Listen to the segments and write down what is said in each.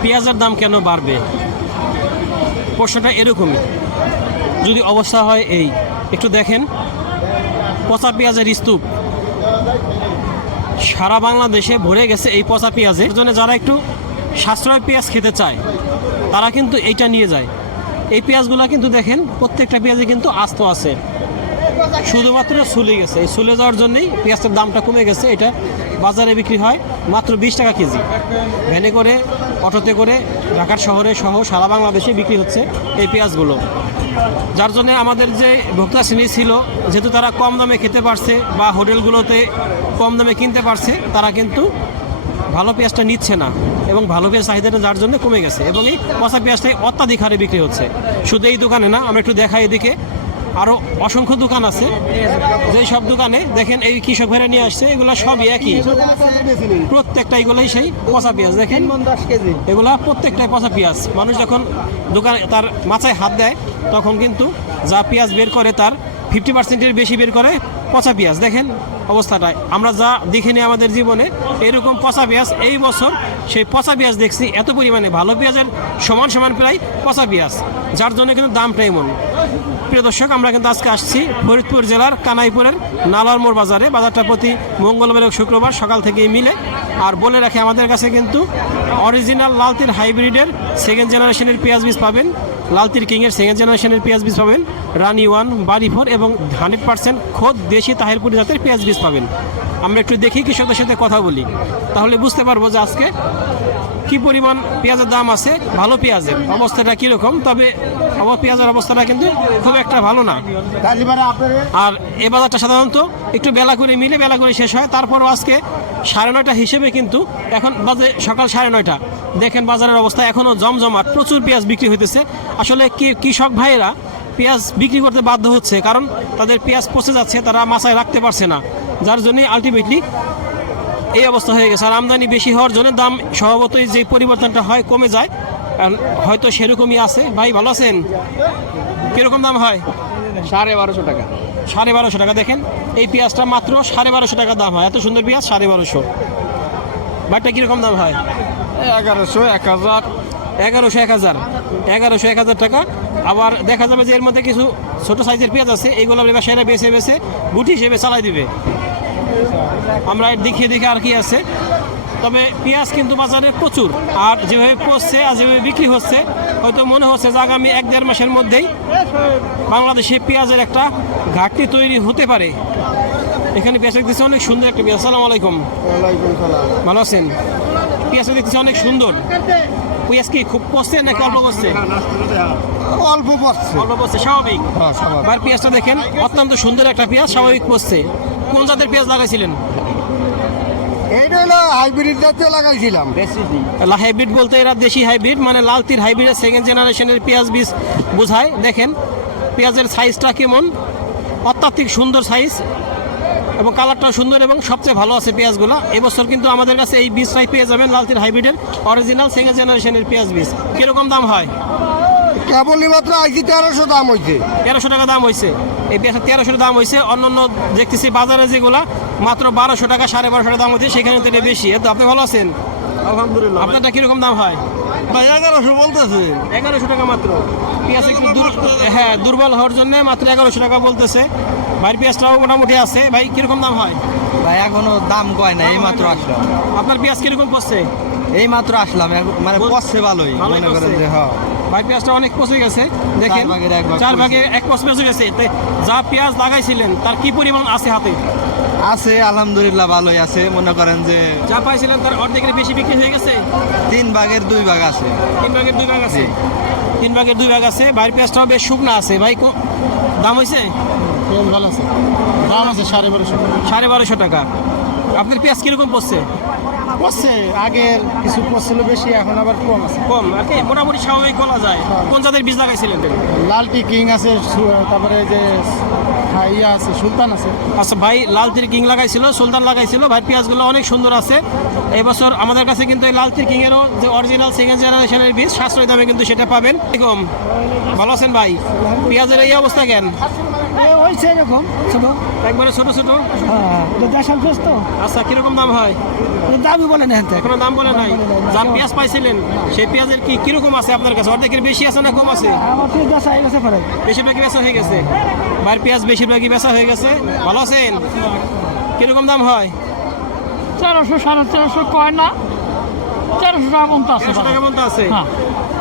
পেঁয়াজের দাম কেন বাড়বে? প্রশ্নটা এরকমই। যদি অবস্থা হয় এই, একটু দেখেন পচা পেঁয়াজের স্তূপ সারা বাংলাদেশে ভরে গেছে এই পচা পেঁয়াজের জন্য। যারা একটু সাশ্রয় পেঁয়াজ খেতে চায় তারা কিন্তু এইটা নিয়ে যায়। এই পেঁয়াজগুলো কিন্তু দেখেন প্রত্যেকটা পেঁয়াজে কিন্তু আস্ত আছে, শুধুমাত্র সুলে গেছে। এই সুলে যাওয়ার জন্যই পেঁয়াজটার দামটা কমে গেছে। এটা বাজারে বিক্রি হয় মাত্র 20 টাকা কেজি। ভ্যানে করে, অটোতে করে ঢাকার শহরে সহ সারা বাংলাদেশে বিক্রি হচ্ছে এই পেঁয়াজগুলো। যার জন্য আমাদের যে ভোক্তা শ্রেণী ছিল, যেহেতু তারা কম দামে খেতে পারছে বা হোটেলগুলোতে কম দামে কিনতে পারছে, তারা কিন্তু ভালো পেঁয়াজটা নিচ্ছে না এবং ভালো পেঁয়াজ চাহিদাটা যার জন্য কমে গেছে। এবং এই পচা পেঁয়াজটাই অত্যাধিক হারে বিক্রি হচ্ছে। শুধু এই দোকানে না, আমরা একটু দেখাই এদিকে আরও অসংখ্য দোকান আছে। যেই সব দোকানে দেখেন এই কৃষক ভাইরা নিয়ে আসছে, এগুলো সবই একই, প্রত্যেকটা এগুলোই সেই পচা পেঁয়াজ। দেখেন এগুলা প্রত্যেকটাই পচা পেঁয়াজ। মানুষ যখন দোকানে তার মাথায় হাত দেয় তখন কিন্তু যা পেঁয়াজ বের করে তার 50%-এর বেশি বের করে পচা পেঁয়াজ। দেখেন অবস্থাটায় আমরা যা দেখিনি আমাদের জীবনে এরকম পচা পেঁয়াজ এই বছর সেই পচা পেঁয়াজ দেখছি এত পরিমাণে। ভালো পেঁয়াজের সমান সমান প্রায় পচা পেঁয়াজ, যার জন্য কিন্তু দামটা এমন। প্রিয় দর্শক, আমরা কিন্তু আজকে আসছি ফরিদপুর জেলার কানাইপুরের নালার মোড় বাজারে। বাজারটা প্রতি মঙ্গলবার ও শুক্রবার সকাল থেকেই মিলে। আর বলে রাখি আমাদের কাছে কিন্তু অরিজিনাল লালতির হাইব্রিডের সেকেন্ড জেনারেশনের পেঁয়াজ বীজ পাবেন, লালতির কিংয়ের সেকেন্ড জেনারেশনের পেঁয়াজ বীজ পাবেন, রানি 1, বাড়ি 4 এবং 100% খোদ দেশি তাহিরপুরি জাতের পেঁয়াজ বীজ পাবেন। আমরা একটু দেখি কৃষকদের সাথে কথা বলি, তাহলে বুঝতে পারবো যে আজকে কি পরিমাণ পেঁয়াজের দাম আছে, ভালো পেঁয়াজের অবস্থাটা কীরকম। তবে আমার পেঁয়াজের অবস্থাটা কিন্তু খুব একটা ভালো না। আর এ বাজারটা সাধারণত একটু বেলা করে মিলে, বেলা করে শেষ হয়। তারপরও আজকে 9:30 হিসেবে কিন্তু এখন বাজে সকাল 9:30। দেখেন বাজারের অবস্থা এখনও জমজমাট, প্রচুর পেঁয়াজ বিক্রি হইতেছে। আসলে কৃষক ভাইয়েরা পেঁয়াজ বিক্রি করতে বাধ্য হচ্ছে, কারণ তাদের পেঁয়াজ পচে যাচ্ছে, তারা মাথায় রাখতে পারছে না, যার জন্যই আলটিমেটলি এই অবস্থা হয়ে গেছে। আর আমদানি বেশি হওয়ার জন্য দাম স্বভাবতই যে পরিবর্তনটা হয় কমে যায়, হয়তো সেরকমই আছে। ভাই ভালো আছেন? কীরকম দাম হয়? 1250 টাকা। 1250 টাকা। দেখেন এই পেঁয়াজটা মাত্র 1250 টাকা দাম হয়। এত সুন্দর পেঁয়াজ 1250। ভাইটা কীরকম দাম হয়? 1100, 1000। 1100 টাকা। আবার দেখা যাবে যে এর মধ্যে কিছু ছোট সাইজের পেঁয়াজ আছে, এইগুলো ব্যবসায়ীরা বেছে বেছে গুটি হিসেবে চালাই দিবে। আমরা দেখিয়ে দেখে আর কি আছে। তবে পেঁয়াজ কিন্তু বাজারে প্রচুর, আর যেভাবে পচছে আর যেভাবে বিক্রি হচ্ছে, হয়তো মনে হচ্ছে যে আগামী 1-1.5 মাসের মধ্যেই বাংলাদেশে পেঁয়াজের একটা ঘাটতি তৈরি হতে পারে। এখানে পেঁয়াজ দেখতেছি অনেক সুন্দর একটা পেঁয়াজ। আসসালামু আলাইকুম। ভালো আছেন? পেঁয়াজটা দেখতেছি অনেক সুন্দর। পেঁয়াজ কি খুব পচছে নাকি অল্প পচছে? অল্প পড়ছে। স্বাভাবিক। আর পেঁয়াজটা দেখেন অত্যন্ত সুন্দর একটা পেঁয়াজ, স্বাভাবিক পচছে। কোন জাতের পেঁয়াজ লাগাইছিলেন? এইটা হলো হাইব্রিড জাতীয় লাগাইছিলাম। হাইব্রিড বলতে এরা দেশি হাইব্রিড, মানে লালতির হাইব্রিডের সেকেন্ড জেনারেশনের পেঁয়াজ বীজ বোঝায়। দেখেন পেঁয়াজের সাইজটা কেমন, অত্যাধিক সুন্দর সাইজ এবং কালারটাও সুন্দর এবং সবচেয়ে ভালো আছে পেঁয়াজগুলো। এবছর কিন্তু আমাদের কাছে এই বীজটাই পেয়ে যাবেন, লালতির হাইব্রিডের অরিজিনাল সেকেন্ড জেনারেশনের পেঁয়াজ বীজ। কীরকম দাম হয়? কেবলই মাত্র আইছি 1300 দাম হয়েছে। 1300 টাকা দাম হয়েছে এই পেঁয়াজের, 1300 দাম হয়েছে। অন্যান্য দেখতেছি বাজারে যেগুলো মাত্র 1200 টাকা, 1250 টাকা দাম হয়েছে, সেখানে থেকে বেশি। তো আপনি ভালো আছেন? আলহামদুলিল্লাহ। আপনারটা কীরকম দাম হয়? ভাই 1100 বলতেছে। 1100 টাকা মাত্র। পেঁয়াজ একটু দুর্বল হওয়ার জন্য মাত্র 1100 টাকা বলতেছে। ভাই পেঁয়াজটাও মোটামুটি আছে। ভাই কীরকম দাম হয়? ভাই এখনো দাম কয় না, এই মাত্র আসলাম। আপনার পেঁয়াজ কীরকম পড়ছে? এই মাত্র আসলাম, মানে পচছে ভালোই, মনে করেন যে হ্যাঁ। ভাই পেঁয়াজটা অনেক পচে গেছে। দেখেন 4 ভাগের 1 পচে গেছে। যা পেঁয়াজ লাগাইছিলেন তার কি পরিমাণ আছে হাতে? আছে আলহামদুলিল্লাহ, ভালোই আছে। মনে করেন যে যা পাইছিলেন তার অর্ধেকের বেশি বিক্রি হয়ে গেছে। 3 ভাগের 2 ভাগ আছে। 3 ভাগের 2 ভাগ আছে। 3 ভাগের 2 ভাগ আছে। ভাই পেঁয়াজটাও বেশ শুকনা আছে। ভাই দাম হয়েছে? ভালো আছে, দাম আছে 1250 টাকা। আপনার পেঁয়াজ কীরকম পড়ছে? পড়ছে, আগের কিছু পড়ছিল বেশি, এখন আবার কম আছে। কম আর কি, মোটামুটি স্বাভাবিক বলা যায়। কোন জাতের বীজ লাগাইছিলেন? লালটি কিং আছে, তারপরে যে ইয়া আছে, সুলতান আছে। আচ্ছা ভাই, লালতির কিং লাগাইছিল, সুলতান লাগাইছিল। ভাই পেঁয়াজগুলো অনেক সুন্দর আছে। এবছর আমাদের কাছে কিন্তু এই লালতির কিংয়েরও যে অরিজিনাল সেকেন্ড জেনারেশনের বীজ সাশ্রয়ী দামে কিন্তু সেটা পাবেন। এরকম ভালো আছেন ভাই? পেঁয়াজের এই অবস্থা কেন? ওই হয়েছে এরকম ছোট। একবারে ছোট ছোট। হ্যাঁ, এটা দেশাল পেঁয়াজ তো, আচ্ছা কিরকম দাম হয়? এটা দামই বলে না এখান এখনো দাম বলে নাই। যা পেঁয়াজ পাইছিলেন সেই পেঁয়াজের কি কিরকম আছে আপনার কাছে? অর্ধেকের বেশি আছে না কম আছে? আমার তো বেচা হয়ে গেছে পরে। বেশিরভাগই বেচা হয়ে গেছে। বাইরের পেঁয়াজ বেশিরভাগই বেচা হয়ে গেছে। ভালো আছেন? কিরকম দাম হয়? 1300 1350 কয় না, 1300 টাকা পর্যন্ত আছে। 100 টাকা পর্যন্ত আছে। হ্যাঁ।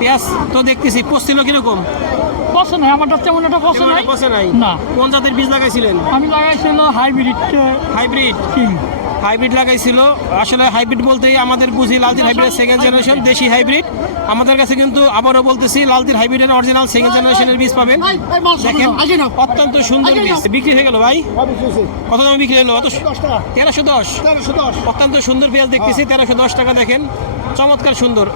পেঁয়াজ তো দেখতেছি পচছিল কিরকম? পছন্দ নাই আমারটা, তেমন একটা পছন্দ নাই। পচে নাই? না। কোন জাতের বীজ লাগাইছিলেন? আমি লাগাইছিল হাইব্রিড হাইব্রিড। কিং। হাইব্রিড লাগাইছিল। আসলে হাইব্রিড বলতেই আমাদের বুঝি লালতির হাইব্রিডের সেকেন্ড জেনারেশন দেশি হাইব্রিড। আমাদের কাছে কিন্তু আবারও বলতেছি লালতির হাইব্রিডের অরিজিনাল সেকেন্ড জেনারেশনের বীজ পাবেন। দেখেন অত্যন্ত সুন্দর বীজ। বিক্রি হয়ে গেল ভাই? কত দামে বিক্রি হলো? 1310। অত্যন্ত সুন্দর পেঁয়াজ দেখতেছি, 1310 টাকা। দেখেন চমৎকার সুন্দর।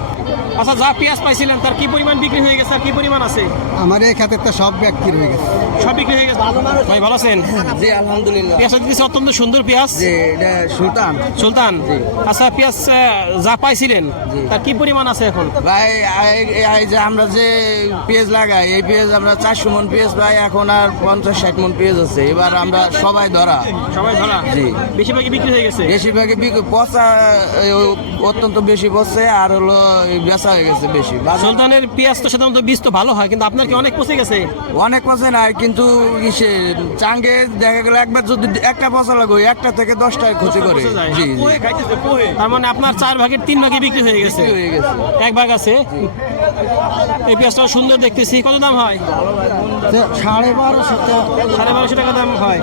আচ্ছা যা পেঁয়াজ পাইছিলেন তার কি পরিমাণ বিক্রি হয়ে গেছে আর কি পরিমাণ আছে? আমার এই খাতের তো সব বিক্রি হয়ে গেছে। সব বিক্রি হয়ে গেছে। ভাই ভালো আছেন? জি আলহামদুলিল্লাহ। পেঁয়াজ দেখতেছি অত্যন্ত সুন্দর পেঁয়াজ। জি এটা সুলতান। সুলতান। আচ্ছা পেঁয়াজ যা পাইছিলেন তার কি পরিমাণ আছে এখন? ভাই এই যে আমরা যে পেঁয়াজ লাগাই, এই পেঁয়াজ আমরা 400 মন পেঁয়াজ ভাই, এখন আর 50-60 মন পেঁয়াজ আছে। এবার আমরা সবাই ধরা। সবাই ধরা? জি। বেশিরভাগই বিক্রি হয়ে গেছে। বেশিরভাগই পচা, অত্যন্ত বেশি পচছে, আর হলো বেচা হয়ে গেছে বেশি। সুলতানের পেঁয়াজ তো সাধারণত বীজ তো ভালো হয়, কিন্তু আপনার কি অনেক পচে গেছে? অনেক পচে নাই, কিন্তু ইসে চাঙ্গে দেখা গেল একবার যদি একটা পচা লাগবে, একটা থেকে 10টায় ক্ষতি করে। পচে যায়। জি জি। তার মানে আপনার 4 ভাগের 3 ভাগে বিক্রি হয়ে গেছে। বিক্রি হয়ে গেছে। 1 ভাগ আছে। এই পেঁয়াজটা সুন্দর দেখতেছি। কত দাম হয়? 1250 টাকা দাম হয়।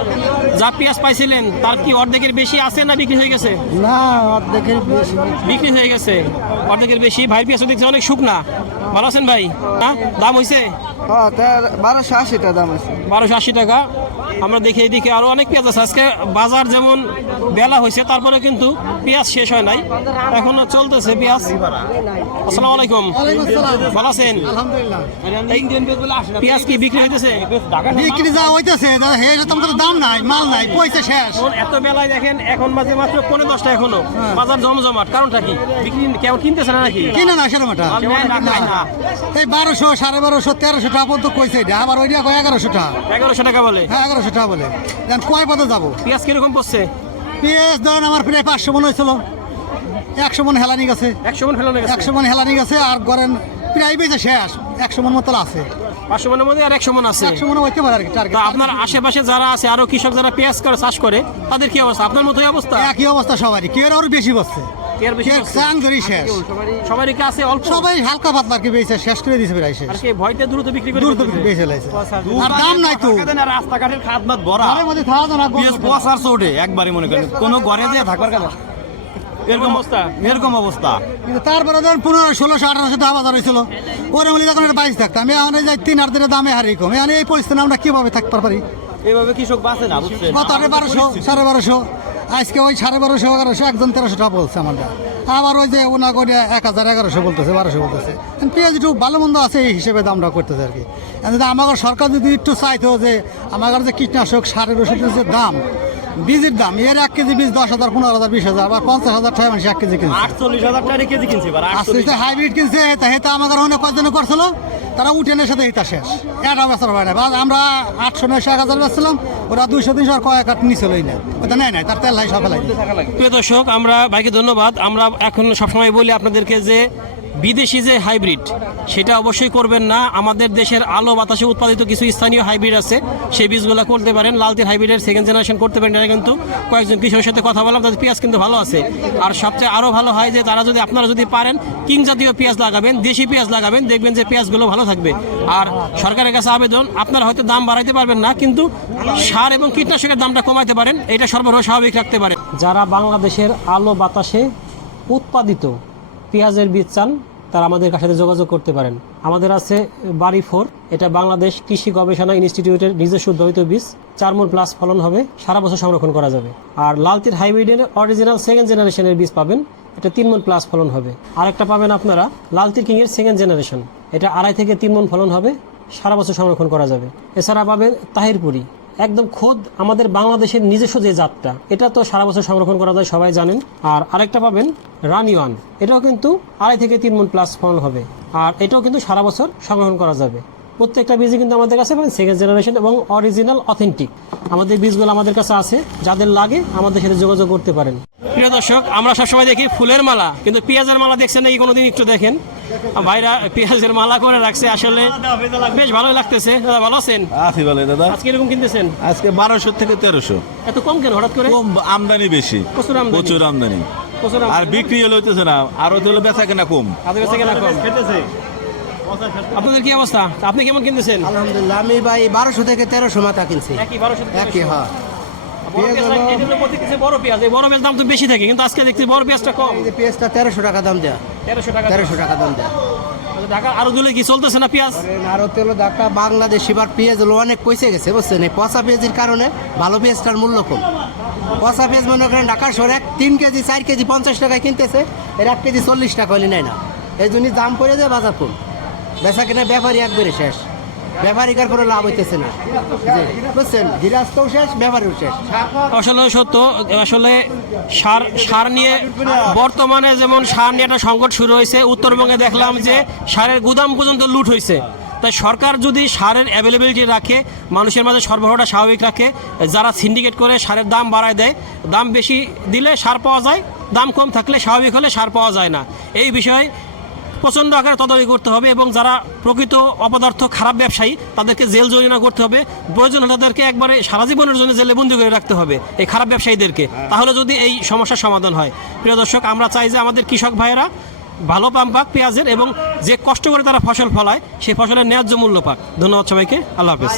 যা পেঁয়াজ পাইছিলেন তার কি অর্ধেকের বেশি আছে না বিক্রি হয়ে গেছে? না, অর্ধেকের বেশি বিক্রি হয়ে গেছে অর্ধেকের বেশি। ভাই পেঁয়াজ দেখছি অনেক শুকনা। ভালো আছেন ভাই? হ্যাঁ দাম হয়েছে? হ্যাঁ, তার 1280 টাকা দাম আছে। 1280 টাকা। আমরা দেখি এদিকে আরো অনেক পেঁয়াজ আছে। আজকে বাজার যেমন বেলা হয়েছে তারপরে কিন্তু পেঁয়াজ শেষ হয় নাই, এখনো চলতেছে পেঁয়াজ। আসসালামু আলাইকুম। ভালো আছেন? পেঁয়াজ কি বিক্রি হইতেছে? বিক্রি যা হইতেছে তোমাদের দাম নাই, মাল নাই, পয়সা শেষ। এত বেলায় দেখেন এখন বাজে মাত্র 9:10 এখনো বাজার জমজমাট। কারণটা কি? বিক্রি কেমন কিনতেছে না নাকি? কিনে না সেরকমটা কেউ খায় না। এই 1200 1250 1300 টাকা পর্যন্ত কইছে, এটা আবার ওইটা কয় 1100 টাকা। 1100 টাকা বলে। হ্যাঁ 1100 টাকা বলে। এখন কয় পদে যাবো? পেঁয়াজ কিরকম পড়ছে? পেঁয়াজ ধরেন আমার প্রায় 500 মন হয়েছিল, 100 মন হেলানি গেছে। 100 মন ফেলানো গেছে। 100 মন হেলানি গেছে, আর গড়েন প্রায় বেঁচে শেষ। 100 মন মতো আছে, 500 মনের মধ্যে আর 100 মন আছে। 100 মনে হইতে পারে আর কি টার্গেট। তা আপনার আশেপাশে যারা আছে আরো কৃষক যারা পেঁয়াজ করে চাষ করে তাদের কি অবস্থা? আপনার মতোই অবস্থা? একই অবস্থা সবারই, কেউ আরো বেশি বসছে, কি আর বেশি কেউ করছে? চাং ধরি শেষ। সবারই কি আছে অল্প? সবাই হালকা পাতলা কি বেঁচে শেষ করে দিয়েছে প্রায় শেষ। আর কি ভয়তে দ্রুত বিক্রি করে দূর তো ফেলতেছে? বেঁচে লাইছে, আর দাম নাই তো। রাস্তাঘাটের খাদমাত ভরা, ঘরের মধ্যে থাকা তো না, পেঁয়াজ পচার চোটে একবারই মনে করেন কোনো ঘরে দিয়ে থাকবার কথা। এরকম অবস্থা। এরকম অবস্থা। কিন্তু তারপরে ধরুন 1500 1600 1800 টাকা বাজার হয়েছিল, ওর মধ্যে যখন এটা 22 থাকতাম, এখন এই যে 3-8 দিনের দামে হারিয়ে কম। এখন এই পরিস্থিতি আমরা কিভাবে থাকতে পারি? এইভাবে কৃষক বাঁচে না, বুঝছেন? কত 1200 1250, আজকে ওই 1250 1100, একজন 1300 টাকা বলছে আমাদের। আবার ওই যে ওনা করে 1000 1100 বলতেছে, 1200 বলতেছে। পেঁয়াজ একটু ভালো মন্দ আছে এই হিসেবে দামটা করতেছে আর কি। যদি আমাদের সরকার যদি একটু চাইতো যে আমাদের যে কীটনাশক সারের ওষুধের যে দাম, বীজের দাম, এর 1 কেজি বীজ 10,000 15,000 20,000 বা 50,000 টাকা মানুষ 1 কেজি কিনছে। 48,000 টাকা কেজি কিনছে এবার। আজকে হাইব্রিড কিনছে, তা হেতা আমাদের অনেক কয়জনে করছিল, তারা উঠেনের সাথে হিতা শেষ। এটা বেচার হয় না। আমরা 800 900 1000 বেচছিলাম, ওরা 200 300 আর কয়েক কাঠ নিচলই না, ওটা নেয় নাই, তার তেল নাই সব ফেলাই। প্রিয় দর্শক, আমরা ভাইকে ধন্যবাদ। আমরা এখন সবসময় বলি আপনাদেরকে যে বিদেশি যে হাইব্রিড সেটা অবশ্যই করবেন না। আমাদের দেশের আলো বাতাসে উৎপাদিত কিছু স্থানীয় হাইব্রিড আছে, সেই বীজগুলো করতে পারেন। লালতির হাইব্রিডের সেকেন্ড জেনারেশন করতে পারেন। এটা কিন্তু কয়েকজন কৃষকের সাথে কথা বললাম, তাদের পেঁয়াজ কিন্তু ভালো আছে। আর সবচেয়ে আরও ভালো হয় যে তারা যদি আপনারা যদি পারেন কিং জাতীয় পেঁয়াজ লাগাবেন, দেশি পেঁয়াজ লাগাবেন, দেখবেন যে পেঁয়াজগুলো ভালো থাকবে। আর সরকারের কাছে আবেদন, আপনারা হয়তো দাম বাড়াইতে পারবেন না, কিন্তু সার এবং কীটনাশকের দামটা কমাইতে পারেন, এটা সরবরাহ স্বাভাবিক রাখতে পারেন। যারা বাংলাদেশের আলো বাতাসে উৎপাদিত পেঁয়াজের বীজ চান তারা আমাদের সাথে যোগাযোগ করতে পারেন। আমাদের আছে বাড়ি 4, এটা বাংলাদেশ কৃষি গবেষণা ইনস্টিটিউটের নিজস্ব উদ্ভাবিত বীজ। 4 মণ প্লাস ফলন হবে, সারা বছর সংরক্ষণ করা যাবে। আর লালতির হাইব্রিডের অরিজিনাল সেকেন্ড জেনারেশনের বীজ পাবেন, এটা 3 মণ প্লাস ফলন হবে। আরেকটা পাবেন আপনারা লালতির কিংয়ের সেকেন্ড জেনারেশন, এটা 2.5 থেকে 3 মণ ফলন হবে, সারা বছর সংরক্ষণ করা যাবে। এছাড়া পাবেন তাহিরপুরি, একদম খোদ আমাদের বাংলাদেশের নিজস্ব যে জাতটা, এটা তো সারা বছর সংরক্ষণ করা যায়, সবাই জানেন। আর আরেকটা পাবেন রানি 1, এটাও কিন্তু 2.5 থেকে 3 মণ প্লাস ফলন হবে, আর এটাও কিন্তু সারা বছর সংরক্ষণ করা যাবে। প্রত্যেকটা বীজই কিন্তু আমাদের কাছে পাবেন সেকেন্ড জেনারেশন এবং অরিজিনাল অথেন্টিক। আমাদের বীজগুলো আমাদের কাছে আছে, যাদের লাগে আমাদের সাথে যোগাযোগ করতে পারেন। প্রিয় দর্শক, আমরা সবসময় দেখি ফুলের মালা, কিন্তু পেঁয়াজের মালা দেখছেন নাকি কোনোদিন? একটু দেখেন, ভাইরা পেঁয়াজের মালা করে রাখছে, আসলে বেশ ভালোই লাগতেছে। দাদা ভালো আছেন? আছি ভালো দাদা। আজকে এরকম কিনতেছেন? আজকে 1200 থেকে 1300। এত কম কেন হঠাৎ করে? কম, আমদানি বেশি, প্রচুর আমদানি। প্রচুর আমদানি। আর বিক্রি হলে হইতেছে না, আর হলো বেচা কেনা কম। হাতে বেঁচে কেনা কম। আপনাদের কি অবস্থা? আপনি কেমন কিনতেছেন? আলহামদুলিল্লাহ, আমি ভাই 1200 থেকে 1300 মাথা কিনছি। একই 1200 থেকে একই, হ্যাঁ। বড় পেঁয়াজ, এই যে প্রত্যেকটা বড় পেঁয়াজ, এই বড় পেঁয়াজ দাম তো বেশি থাকে, কিন্তু আজকে দেখছি বড় পেঁয়াজটা কম। এই যে পেঁয়াজটা 1300 টাকা দাম দেয়া, 1300 টাকা। 1300 টাকা দাম দেয়া। ঢাকা আরো দুলে কি চলতেছে না পেঁয়াজ? আরো তেল ঢাকা বাংলাদেশ এবার পেঁয়াজ হলো অনেক কইসে গেছে, বুঝছেন? এই পচা পেঁয়াজের কারণে ভালো পেঁয়াজটার মূল্য কম। পচা পেঁয়াজ মনে করেন ঢাকা শহরে 3 কেজি 4 কেজি 50 টাকায় কিনতেছে, এর 1 কেজি 40 টাকা হলে নেয় না। এই জন্যই দাম পড়ে যায়, বাজার কম। বেচা কিনা ব্যাপারী একবারে শেষ, ব্যাপারীকার কোনো লাভ হইতেছে না, বুঝছেন? গৃহস্থও শেষ, ব্যাপারীও শেষ। আসলে সত্য, আসলে সার নিয়ে বর্তমানে যেমন সার নিয়ে একটা সংকট শুরু হয়েছে। উত্তরবঙ্গে দেখলাম যে সারের গুদাম পর্যন্ত লুট হয়েছে। তাই সরকার যদি সারের অ্যাভেলেবিলিটি রাখে, মানুষের মাঝে সরবরাহটা স্বাভাবিক রাখে, যারা সিন্ডিকেট করে সারের দাম বাড়ায় দেয়, দাম বেশি দিলে সার পাওয়া যায়, দাম কম থাকলে স্বাভাবিক হলে সার পাওয়া যায় না, এই বিষয়ে প্রচণ্ড আকারে তদারকি করতে হবে। এবং যারা প্রকৃত অপদার্থ খারাপ ব্যবসায়ী তাদেরকে জেল জরিমানা করতে হবে, প্রয়োজন হলে তাদেরকে একবারে সারা জীবনের জন্য জেলে বন্দি করে রাখতে হবে এই খারাপ ব্যবসায়ীদেরকে, তাহলে যদি এই সমস্যার সমাধান হয়। প্রিয় দর্শক, আমরা চাই যে আমাদের কৃষক ভাইয়েরা ভালো দাম পাক পেঁয়াজের, এবং যে কষ্ট করে তারা ফসল ফলায় সেই ফসলের ন্যায্য মূল্য পাক। ধন্যবাদ সবাইকে, আল্লাহ হাফেজ।